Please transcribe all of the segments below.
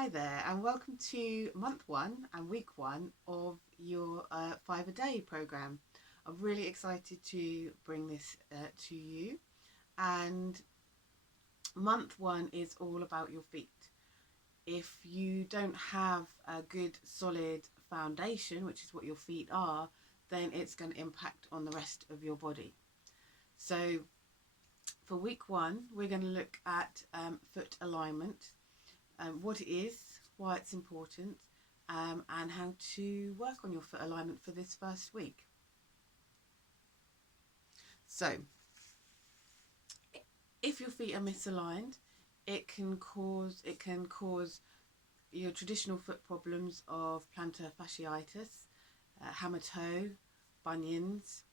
Hi there, and welcome to month one and week one of your 5 a day program. I'm really excited to bring this to you. And month one is all about your feet. If you don't have a good solid foundation, which is what your feet are, then it's going to impact on the rest of your body. So for week one, we're going to look at foot alignment, what it is, why it's important, and how to work on your foot alignment for this first week. So, if your feet are misaligned, it can cause your traditional foot problems of plantar fasciitis, hammer toe, bunions.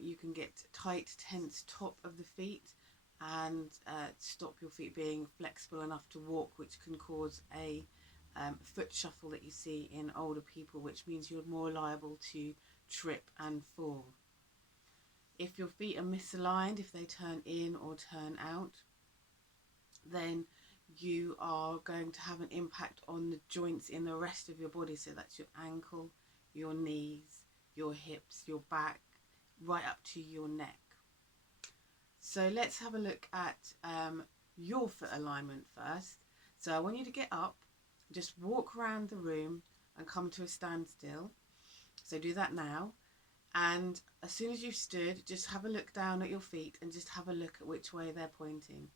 You can get tight, tense top of the feet and stop your feet being flexible enough to walk, which can cause a foot shuffle that you see in older people, which means you're more liable to trip and fall. If your feet are misaligned, if they turn in or turn out, then you are going to have an impact on the joints in the rest of your body. So that's your ankle, your knees, your hips, your back, right up to your neck. So let's have a look at your foot alignment first. So I want you to get up, just walk around the room and come to a standstill. So do that now. And as soon as you've stood, just have a look down at your feet and just have a look at which way they're pointing.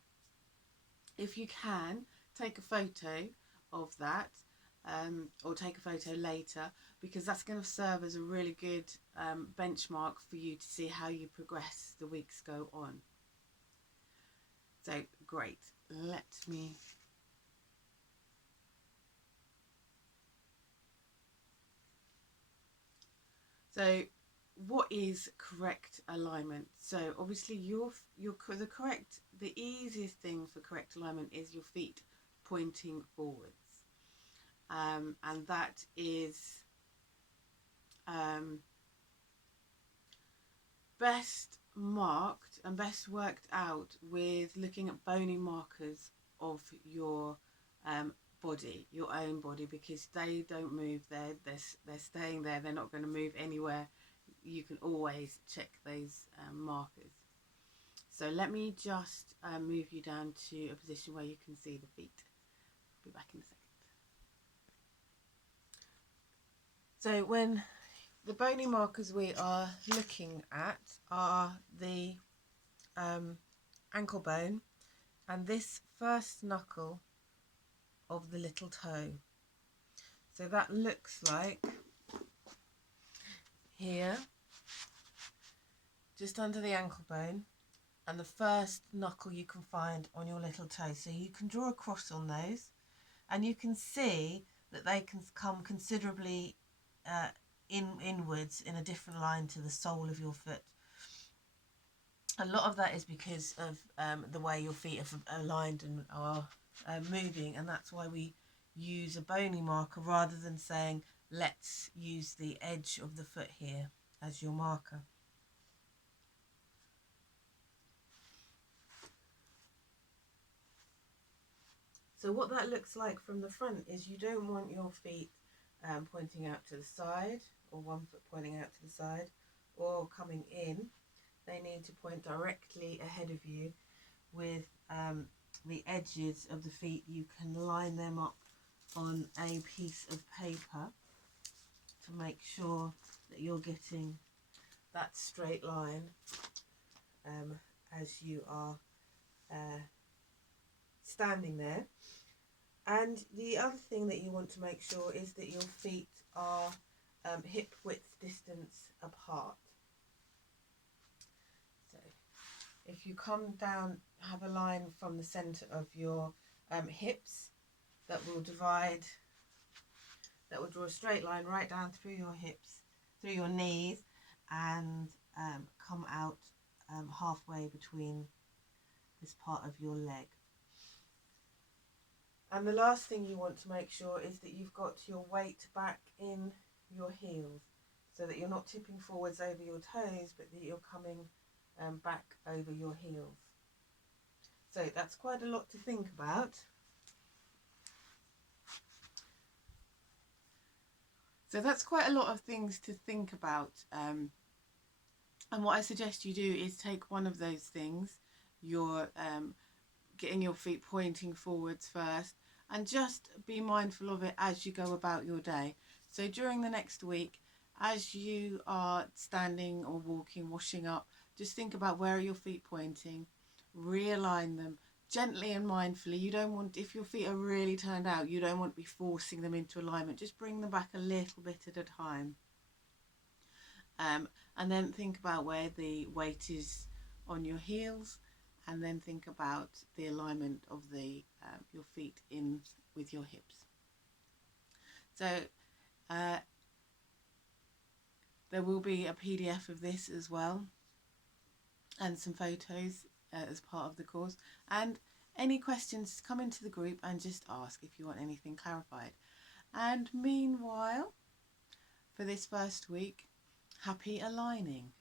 If you can, take a photo of that, or take a photo later, because that's going to serve as a really good benchmark for you to see how you progress the weeks go on. So great, let me so what is correct alignment? So obviously the easiest thing for correct alignment is your feet pointing forwards, and that is best marked and best worked out with looking at bony markers of your body, your own body, because they don't move. They're staying there. They're not going to move anywhere. You can always check those markers. So let me just move you down to a position where you can see the feet. I'll be back in a second. So when the bony markers we are looking at are the ankle bone and this first knuckle of the little toe. So that looks like here, just under the ankle bone, and the first knuckle you can find on your little toe. So you can draw a cross on those, and you can see that they can come considerably inwards in a different line to the sole of your foot. A lot of that is because of the way your feet are aligned and are moving, and that's why we use a bony marker rather than saying let's use the edge of the foot here as your marker. So what that looks like from the front is you don't want your feet pointing out to the side, or one foot pointing out to the side or coming in. They need to point directly ahead of you with the edges of the feet. You can line them up on a piece of paper to make sure that you're getting that straight line as you are standing there. And the other thing that you want to make sure is that your feet are hip width distance apart. So if you come down, have a line from the center of your hips that will draw a straight line right down through your hips, through your knees, and come out halfway between this part of your leg. And the last thing you want to make sure is that you've got your weight back in your heels, so that you're not tipping forwards over your toes, but that you're coming back over your heels. So that's quite a lot to think about. So that's quite a lot of things to think about. And what I suggest you do is take one of those things, your getting your feet pointing forwards first, and just be mindful of it as you go about your day. So during the next week, as you are standing or walking, washing up, just think about where are your feet pointing, realign them gently and mindfully. You don't want, if your feet are really turned out, you don't want to be forcing them into alignment. Just bring them back a little bit at a time. And then think about where the weight is on your heels, and then think about the alignment of the your feet in with your hips. So there will be a PDF of this as well, and some photos as part of the course. And any questions, come into the group and just ask if you want anything clarified. And meanwhile, for this first week, happy aligning.